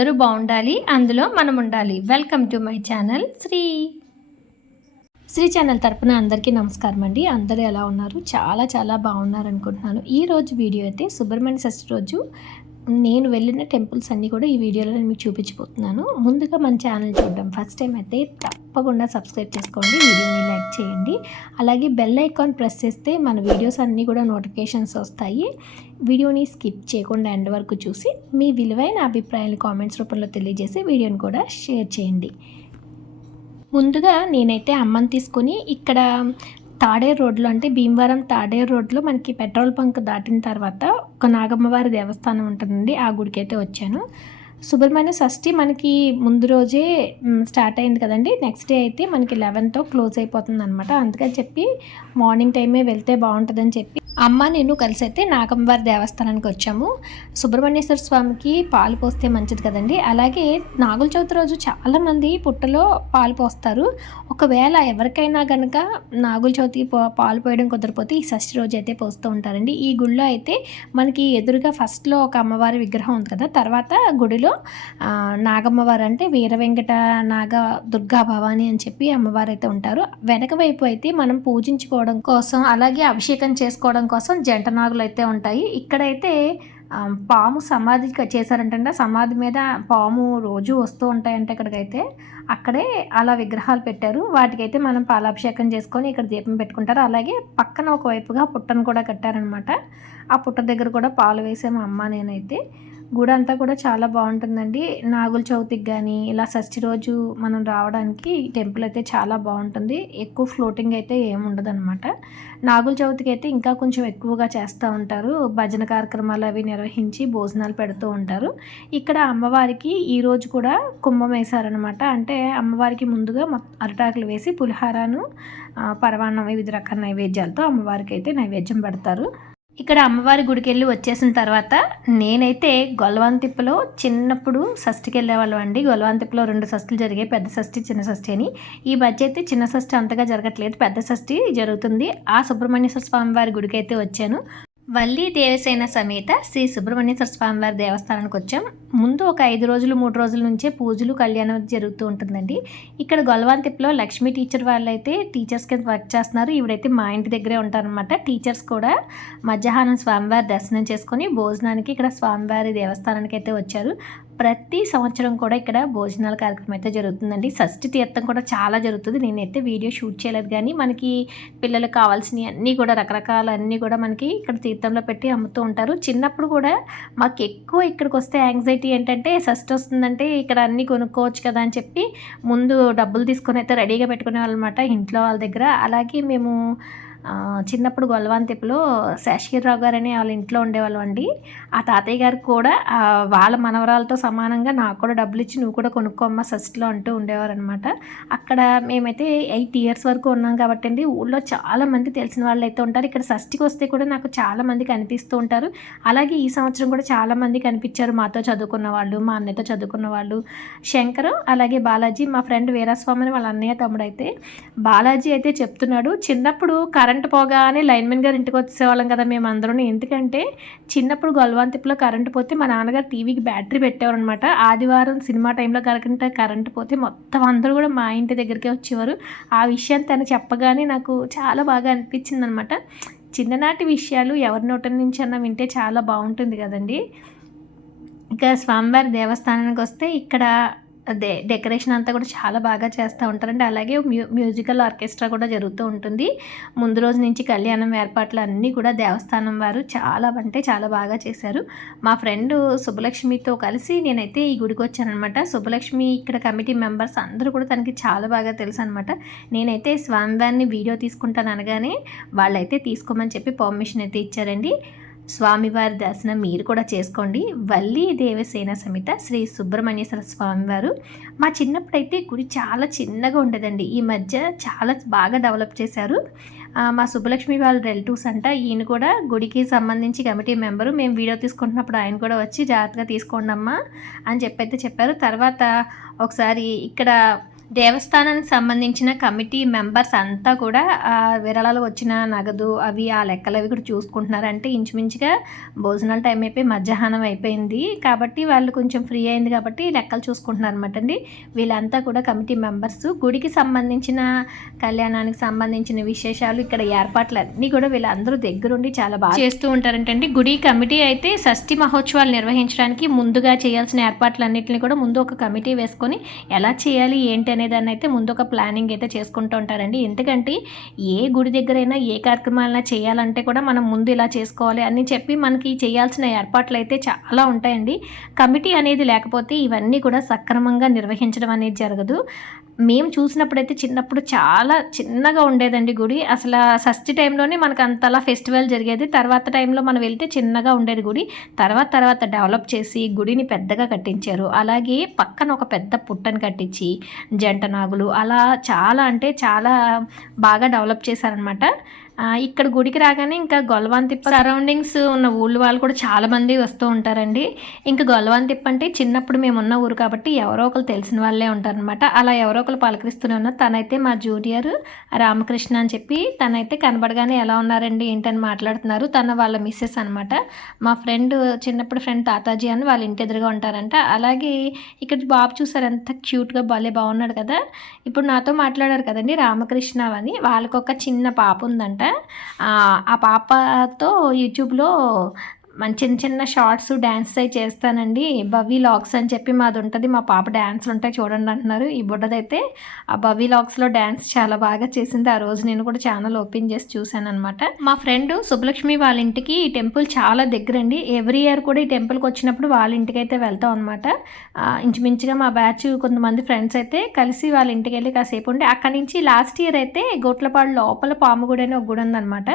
అందరూ బాగుండాలి, అందులో మనం ఉండాలి. Welcome to my channel Sri channel తరపున అందరికీ నమస్కారం అండి. అందరూ ఎలా ఉన్నారు? చాలా చాలా బాగున్నారు అనుకుంటున్నాను. ఈరోజు వీడియో అయితే సుబ్రహ్మణ్య షష్ఠి రోజు నేను వెళ్ళిన టెంపుల్స్ అన్నీ కూడా ఈ వీడియోలో నేను మీకు చూపించబోతున్నాను. ముందుగా మన ఛానల్ చూడడం ఫస్ట్ టైం అయితే తప్పకుండా సబ్స్క్రైబ్ చేసుకోండి, వీడియోని లైక్ చేయండి, అలాగే బెల్ ఐకాన్ ప్రెస్ చేస్తే మన వీడియోస్ అన్నీ కూడా నోటిఫికేషన్స్ వస్తాయి. వీడియోని స్కిప్ చేయకుండా ఎండ్ వరకు చూసి మీ విలువైన అభిప్రాయాలు కామెంట్స్ రూపంలో తెలియజేసి వీడియోని కూడా షేర్ చేయండి. ముందుగా నేనైతే అమ్మని తీసుకొని ఇక్కడ తాడేరు రోడ్లో, అంటే భీమవరం తాడేరు రోడ్లో మనకి పెట్రోల్ బంక్ దాటిన తర్వాత ఒక నాగమ్మవారి దేవస్థానం ఉంటుందండి, ఆ గుడికి అయితే వచ్చాను. సుబ్రహ్మణ్య షష్ఠి మనకి ముందు రోజే స్టార్ట్ అయింది కదండి. నెక్స్ట్ డే అయితే మనకి 11తో క్లోజ్ అయిపోతుంది అనమాట. అందుకని చెప్పి మార్నింగ్ టైమే వెళ్తే బాగుంటుందని చెప్పి అమ్మ నేను కలిసి అయితే నాగమ్మవారి దేవస్థానానికి వచ్చాము. సుబ్రహ్మణ్యేశ్వర స్వామికి పాలు పోస్తే మంచిది కదండి. అలాగే నాగుల చవితి రోజు చాలామంది పుట్టలో పాలు పోస్తారు. ఒకవేళ ఎవరికైనా కనుక నాగుల చవితి పాలు పోయడం కుదరపోతే ఈ షష్ఠి రోజు అయితే పోస్తూ ఉంటారండి. ఈ గుడిలో అయితే మనకి ఎదురుగా ఫస్ట్లో ఒక అమ్మవారి విగ్రహం ఉంది కదా, తర్వాత గుడిలో నాగమ్మవారు అంటే వీర వెంకట నాగ దుర్గా భవాని అని చెప్పి అమ్మవారు అయితే ఉంటారు. వెనక వైపు అయితే మనం పూజించుకోవడం కోసం, అలాగే అభిషేకం చేసుకోవడం కోసం జంట నాగులు అయితే ఉంటాయి. ఇక్కడైతే పాము సమాధి చేశారంటే సమాధి మీద పాము రోజు వస్తూ ఉంటాయంటే ఇక్కడికైతే అక్కడే అలా విగ్రహాలు పెట్టారు. వాటికైతే మనం పాలాభిషేకం చేసుకొని ఇక్కడ దీపం పెట్టుకుంటారు. అలాగే పక్కన ఒకవైపుగా పుట్టను కూడా కట్టారనమాట. ఆ పుట్ట దగ్గర కూడా పాలు వేసాము అమ్మ నేనైతే. గుడి అంతా కూడా చాలా బాగుంటుందండి. నాగుల చవితికి కానీ ఇలా షష్ఠి రోజు మనం రావడానికి టెంపుల్ అయితే చాలా బాగుంటుంది. ఎక్కువ ఫ్లోటింగ్ అయితే ఏముండదు అనమాట. నాగుల చవితికి అయితే ఇంకా కొంచెం ఎక్కువగా చేస్తూ ఉంటారు. భజన కార్యక్రమాలు అవి నిర్వహించి భోజనాలు పెడుతూ ఉంటారు. ఇక్కడ అమ్మవారికి ఈరోజు కూడా కుంభం వేశారనమాట. అంటే అమ్మవారికి ముందుగా అరిటాకులు వేసి పులిహారను, పరమాన్నం, వివిధ రకాల నైవేద్యాలతో అమ్మవారికి అయితే నైవేద్యం పెడతారు. ఇక్కడ అమ్మవారి గుడికి వెళ్ళి వచ్చేసిన తర్వాత నేనైతే గొల్వాన్తిప్పలో చిన్నప్పుడు షష్ఠికి వెళ్ళేవాళ్ళం అండి. గొల్వాన్తిప్పలో 2 షష్ఠులు జరిగాయి, పెద్ద షష్ఠి, చిన్న షష్ఠి అని. ఈ మధ్య అయితే చిన్న షష్ఠి అంతగా జరగట్లేదు, పెద్ద షష్ఠి జరుగుతుంది. ఆ సుబ్రహ్మణ్యేశ్వర స్వామి వారి గుడికి అయితే వచ్చాను. వల్లి దేవసేన సమేత శ్రీ సుబ్రహ్మణ్యేశ్వర స్వామివారి దేవస్థానానికి వచ్చాం. ముందు ఒక 5 రోజులు 3 రోజుల నుంచే పూజలు, కళ్యాణం జరుగుతూ ఉంటుందండి. ఇక్కడ గొల్వాన్తిప్పలో లక్ష్మీ టీచర్ వాళ్ళు అయితే టీచర్స్ కింద వర్క్ చేస్తున్నారు. ఈవిడైతే మా ఇంటి దగ్గరే ఉంటారనమాట. టీచర్స్ కూడా మధ్యాహ్నం స్వామివారి దర్శనం చేసుకొని భోజనానికి ఇక్కడ స్వామివారి దేవస్థానానికి అయితే వచ్చారు. ప్రతి సంవత్సరం కూడా ఇక్కడ భోజనాల కార్యక్రమం అయితే జరుగుతుందండి. షష్ఠి తీర్థం కూడా చాలా జరుగుతుంది. నేనైతే వీడియో షూట్ చేయలేదు, కానీ మనకి పిల్లలకు కావాల్సినవి అన్నీ కూడా రకరకాల అన్నీ కూడా మనకి ఇక్కడ తీర్థంలో పెట్టి అమ్ముతూ ఉంటారు. చిన్నప్పుడు కూడా మాకు ఎక్కువ ఇక్కడికి వస్తే యాంగ్జైటీ ఏంటంటే షష్ఠి వస్తుందంటే ఇక్కడ అన్నీ కొనుక్కోవచ్చు కదా అని చెప్పి ముందు డబ్బులు తీసుకొని అయితే రెడీగా పెట్టుకునే వాళ్ళమాట ఇంట్లో వాళ్ళ దగ్గర. అలాగే మేము చిన్నప్పుడు గొల్వాన్తిప్పలో శేషగిరిరావు గారు అనే వాళ్ళ ఇంట్లో ఉండేవాళ్ళం అండి. ఆ తాతయ్య గారికి కూడా వాళ్ళ మనవరాలతో సమానంగా నాకు కూడా డబ్బులు ఇచ్చి నువ్వు కూడా కొనుక్కోమ్మా షష్ఠిలో అంటూ ఉండేవారు అనమాట. అక్కడ మేమైతే 8 ఇయర్స్ వరకు ఉన్నాం కాబట్టి అండి, ఊళ్ళో చాలామంది తెలిసిన వాళ్ళు అయితే ఉంటారు. ఇక్కడ షష్ఠికి వస్తే కూడా నాకు చాలామంది కనిపిస్తూ ఉంటారు. అలాగే ఈ సంవత్సరం కూడా చాలామంది కనిపించారు. మాతో చదువుకున్న వాళ్ళు, మా అన్నయ్యతో చదువుకున్న వాళ్ళు, శంకర్, అలాగే బాలాజీ, మా ఫ్రెండ్ వీరాస్వామి అని వాళ్ళ అన్నయ్య తమ్ముడు అయితే. బాలాజీ అయితే చెప్తున్నాడు, చిన్నప్పుడు కరెంటు పోగానే లైన్మెన్ గారు ఇంటికి వచ్చేవాళ్ళం కదా మేము అందరూ. ఎందుకంటే చిన్నప్పుడు గొల్వాన్తిప్పలో కరెంటు పోతే మా నాన్నగారు టీవీకి బ్యాటరీ పెట్టేవారు అనమాట. ఆదివారం సినిమా టైంలో కరెంటు పోతే మొత్తం అందరూ కూడా మా ఇంటి దగ్గరికే వచ్చేవారు. ఆ విషయం తను చెప్పగానే నాకు చాలా బాగా అనిపించింది అనమాట. చిన్ననాటి విషయాలు ఎవరి నోటి నుంచి అన్నా వింటే చాలా బాగుంటుంది కదండి. ఇక స్వామివారి దేవస్థానానికి వస్తే ఇక్కడ డెకరేషన్ అంతా కూడా చాలా బాగా చేస్తూ ఉంటారండి. అలాగే మ్యూజికల్ ఆర్కెస్ట్రా కూడా జరుగుతూ ఉంటుంది. ముందు రోజు నుంచి కళ్యాణం ఏర్పాట్లు అన్నీ కూడా దేవస్థానం వారు చాలా అంటే చాలా బాగా చేశారు. మా ఫ్రెండ్ సుబ్బలక్ష్మితో కలిసి నేనైతే ఈ గుడికి వచ్చానమాట. సుబ్బలక్ష్మి ఇక్కడ కమిటీ మెంబర్స్ అందరూ కూడా తనకి చాలా బాగా తెలుసు అనమాట. నేనైతే స్వామివారిని వీడియో తీసుకుంటాను అనగానే వాళ్ళైతే తీసుకోమని చెప్పి పర్మిషన్ అయితే ఇచ్చారండి. స్వామివారి దర్శనం మీరు కూడా చేసుకోండి. వల్లి దేవసేన సమేత శ్రీ సుబ్రహ్మణ్యేశ్వర స్వామివారు. మా చిన్నప్పుడైతే గుడి చాలా చిన్నగా ఉండేదండి. ఈ మధ్య చాలా బాగా డెవలప్ చేశారు. మా సుబ్బలక్ష్మి వాళ్ళ రిలేటివ్స్ అంట, ఈయన కూడా గుడికి సంబంధించి కమిటీ మెంబరు. మేము వీడియో తీసుకుంటున్నప్పుడు ఆయన కూడా వచ్చి జాగ్రత్తగా తీసుకోండి అమ్మా అని చెప్పైతే చెప్పారు. తర్వాత ఒకసారి ఇక్కడ దేవస్థానానికి సంబంధించిన కమిటీ మెంబర్స్ అంతా కూడా విరాళాలు వచ్చిన నగదు అవి ఆ లెక్కలు అవి కూడా చూసుకుంటున్నారు. అంటే ఇంచుమించుగా భోజనాల టైం అయిపోయి మధ్యాహ్నం అయిపోయింది కాబట్టి వాళ్ళు కొంచెం ఫ్రీ అయింది కాబట్టి లెక్కలు చూసుకుంటున్నారు అనమాట అండి. వీళ్ళంతా కూడా కమిటీ మెంబర్స్. గుడికి సంబంధించిన కళ్యాణానికి సంబంధించిన విశేషాలు ఇక్కడ ఏర్పాట్లు అన్నీ కూడా వీళ్ళందరూ దగ్గరుండి చాలా బాగా చేస్తూ ఉంటారంటండి. గుడి కమిటీ అయితే షష్ఠి మహోత్సవాలు నిర్వహించడానికి ముందుగా చేయాల్సిన ఏర్పాట్లన్నింటినీ కూడా ముందు ఒక కమిటీ వేసుకొని ఎలా చేయాలి ఏంటి అనేదాన్ని అయితే ముందు ఒక ప్లానింగ్ అయితే చేసుకుంటూ ఉంటారండి. ఎందుకంటే ఏ గుడి దగ్గరైనా ఏ కార్యక్రమాలైనా చేయాలంటే కూడా మనం ముందు ఇలా చేసుకోవాలి అని చెప్పి మనకి చేయాల్సిన ఏర్పాట్లు అయితే చాలా ఉంటాయండి. కమిటీ అనేది లేకపోతే ఇవన్నీ కూడా సక్రమంగా నిర్వహించడం అనేది జరగదు. మేము చూసినప్పుడైతే చిన్నప్పుడు చాలా చిన్నగా ఉండేదండి గుడి. అసలు షష్ఠి టైంలోనే మనకు అంతలా ఫెస్టివల్ జరిగేది. తర్వాత టైంలో మనం వెళ్తే చిన్నగా ఉండేది గుడి. తర్వాత డెవలప్ చేసి గుడిని పెద్దగా కట్టించారు. అలాగే పక్కన ఒక పెద్ద పుట్టని కట్టించి జంట నాగులు అలా చాలా అంటే చాలా బాగా డెవలప్ చేశారనమాట. ఇక్కడ గుడికి రాగానే ఇంకా గొల్లవాంతిప్ప సరౌండింగ్స్ ఉన్న ఊళ్ళు వాళ్ళు కూడా చాలామంది వస్తూ ఉంటారండి. ఇంకా గొల్లవాంతిప్ప అంటే చిన్నప్పుడు మేము ఉన్న ఊరు కాబట్టి ఎవరో ఒకరు తెలిసిన వాళ్ళే ఉంటారనమాట. అలా ఎవరో ఒకరు పలకరిస్తూనే ఉన్నారు. తనైతే మా జూనియర్ రామకృష్ణ అని చెప్పి తనైతే కనబడగానే ఎలా ఉన్నారండి ఏంటని మాట్లాడుతున్నారు. తన వాళ్ళ మిస్సెస్ అనమాట. మా ఫ్రెండ్ చిన్నప్పుడు ఫ్రెండ్ తాతాజీ అని వాళ్ళ ఇంటి ఎదురుగా ఉంటారంట. అలాగే ఇక్కడ బాబు చూసారు ఎంత క్యూట్గా భలే బాగున్నాడు కదా. ఇప్పుడు నాతో మాట్లాడారు కదండి రామకృష్ణ అని. వాళ్ళకు ఒక చిన్న పాప ఉందంట. ఆ పాపతో యూట్యూబ్లో చిన్న చిన్న షార్ట్స్ డ్యాన్స్ అయి చేస్తానండి. బవీ లాగ్స్ అని చెప్పి మాది ఉంటుంది. మా పాప డ్యాన్స్లు ఉంటాయి చూడండి అంటున్నారు. ఈ బుడ్డదైతే ఆ బవీ లాగ్స్లో డ్యాన్స్ చాలా బాగా చేసింది. ఆ రోజు నేను కూడా ఛానల్ ఓపెన్ చేసి చూశాను అనమాట. మా ఫ్రెండ్ సుబ్బలక్ష్మి వాళ్ళ ఇంటికి ఈ టెంపుల్ చాలా దగ్గరండి. ఎవ్రీ ఇయర్ కూడా ఈ టెంపుల్కి వచ్చినప్పుడు వాళ్ళ ఇంటికి అయితే వెళ్తాం అనమాట. ఇంచుమించుగా మా బ్యాచ్ కొంతమంది ఫ్రెండ్స్ అయితే కలిసి వాళ్ళ ఇంటికి వెళ్ళి కాసేపు ఉండి అక్కడి నుంచి లాస్ట్ ఇయర్ అయితే గోట్లపాడు లోపల పాముగుడి అని ఒక గుడి ఉందన్నమాట.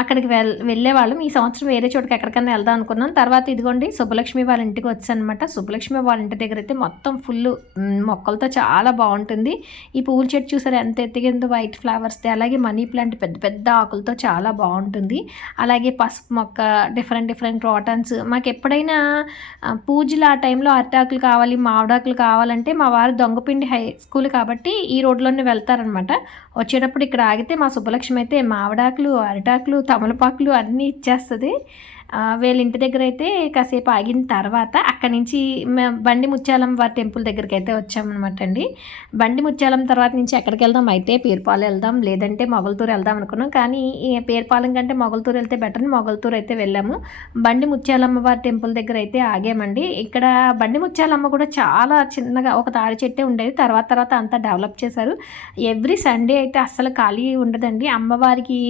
అక్కడికి వెళ్ళేవాళ్ళం. ఈ సంవత్సరం వేరే చోటుకి ఎక్కడికైనా వెళ్దాం అనుకున్నాం. తర్వాత ఇదిగోండి సుబ్బలక్ష్మి వాళ్ళ ఇంటికి వచ్చానమాట. సుబ్బలక్ష్మి వాళ్ళ ఇంటి దగ్గర అయితే మొత్తం ఫుల్ మొక్కలతో చాలా బాగుంటుంది. ఈ పూల చెట్టు చూసారు ఎంత ఎత్తిగిందో వైట్ ఫ్లవర్స్ది. అలాగే మనీ ప్లాంట్ పెద్ద పెద్ద ఆకులతో చాలా బాగుంటుంది. అలాగే పసుపు మొక్క డిఫరెంట్ క్రాటన్స్. మాకు ఎప్పుడైనా పూజలు ఆ టైంలో అరిటాకులు కావాలి మామిడాకులు కావాలంటే మా వారు దొంగపిండి హై స్కూల్ కాబట్టి ఈ రోడ్లోనే వెళ్తారనమాట. వచ్చేటప్పుడు ఇక్కడ ఆగితే మా సుబ్బలక్ష్మి అయితే మామిడాకులు అరిటాకులు తమలపాకులు అన్నీ ఇచ్చేస్తుంది. వీళ్ళ ఇంటి దగ్గర అయితే కాసేపు ఆగిన తర్వాత అక్కడి నుంచి బండి ముత్యాలం వారి టెంపుల్ దగ్గరికి అయితే వచ్చామన్నమాట అండి. బండి ముత్యాలం తర్వాత నుంచి ఎక్కడికి వెళ్దాం అయితే పేరుపాలెం వెళ్దాం లేదంటే మొగల్తూరు వెళ్దాం అనుకున్నాం. కానీ పేరుపాలెం కంటే మొగల్తూరు వెళ్తే బెటర్ అని మొగల్తూరు అయితే వెళ్ళాము. బండి ముత్యాలమ్మ వారి టెంపుల్ దగ్గర అయితే ఆగామండి. ఇక్కడ బండి ముత్యాలమ్మ కూడా చాలా చిన్నగా ఒక తాడి చెట్టే ఉండేది. తర్వాత అంతా డెవలప్ చేశారు. ఎవ్రీ సండే అయితే అస్సలు ఖాళీ ఉండదండి. అమ్మవారికి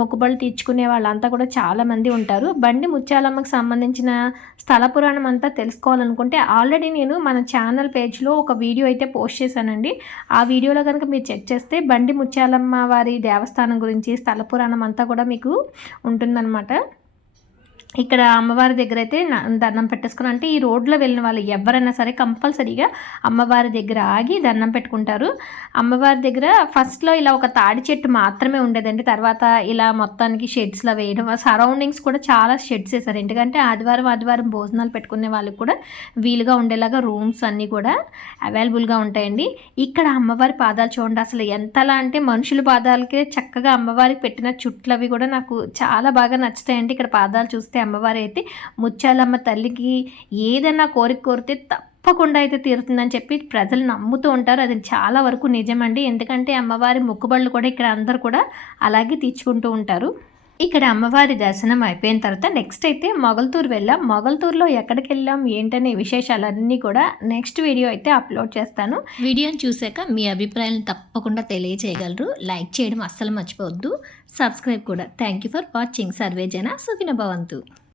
మొక్కుబళ్ళు తీర్చుకునే వాళ్ళంతా కూడా చాలామంది ఉంటారు. బండి ముత్యాలమ్మకి సంబంధించిన స్థల పురాణం అంతా తెలుసుకోవాలనుకుంటే ఆల్రెడీ నేను మన ఛానల్ పేజ్లో ఒక వీడియో అయితే పోస్ట్ చేశానండి. ఆ వీడియోలో కనుక మీరు చెక్ చేస్తే బండి ముత్యాలమ్మ వారి దేవస్థానం గురించి స్థల పురాణం అంతా కూడా మీకు ఉంటుందన్నమాట. ఇక్కడ అమ్మవారి దగ్గర అయితే దండం పెట్టేసుకుని అంటే ఈ రోడ్లో వెళ్ళిన వాళ్ళు ఎవరైనా సరే కంపల్సరీగా అమ్మవారి దగ్గర ఆగి దండం పెట్టుకుంటారు. అమ్మవారి దగ్గర ఫస్ట్లో ఇలా ఒక తాడి చెట్టు మాత్రమే ఉండేదండి. తర్వాత ఇలా మొత్తానికి షెడ్స్లో వేయడం సరౌండింగ్స్ కూడా చాలా షెడ్స్ వేశారు. ఎందుకంటే ఆదివారం భోజనాలు పెట్టుకునే వాళ్ళకి కూడా వీలుగా ఉండేలాగా రూమ్స్ అన్నీ కూడా అవైలబుల్గా ఉంటాయండి. ఇక్కడ అమ్మవారి పాదాలు చూడండి అసలు ఎంతలా అంటే మనుషుల పాదాలకే చక్కగా అమ్మవారికి పెట్టిన చుట్లవి కూడా నాకు చాలా బాగా నచ్చుతాయండి. ఇక్కడ పాదాలు చూస్తే అమ్మవారు అయితే ముత్యాలమ్మ తల్లికి ఏదైనా కోరితే తప్పకుండా అయితే తీరుతుందని చెప్పి ప్రజలు నమ్ముతూ ఉంటారు. అది చాలా వరకు నిజమండి. ఎందుకంటే అమ్మవారి మొక్కుబళ్ళు కూడా ఇక్కడ అందరూ కూడా అలాగే తీర్చుకుంటూ ఉంటారు. ఇక్కడ అమ్మవారి దర్శనం అయిపోయిన తర్వాత నెక్స్ట్ అయితే మొగల్తూరు వెళ్ళాం. మొగల్తూరులో ఎక్కడికి వెళ్ళాం ఏంటనే విశేషాలన్నీ కూడా నెక్స్ట్ వీడియో అయితే అప్లోడ్ చేస్తాను. వీడియోని చూసాక మీ అభిప్రాయాలను తప్పకుండా తెలియజేయగలరు. లైక్ చేయడం అస్సలు మర్చిపోవద్దు. సబ్స్క్రైబ్ కూడా. Thank you for watching. Survey జన సుఖినో భవంతు.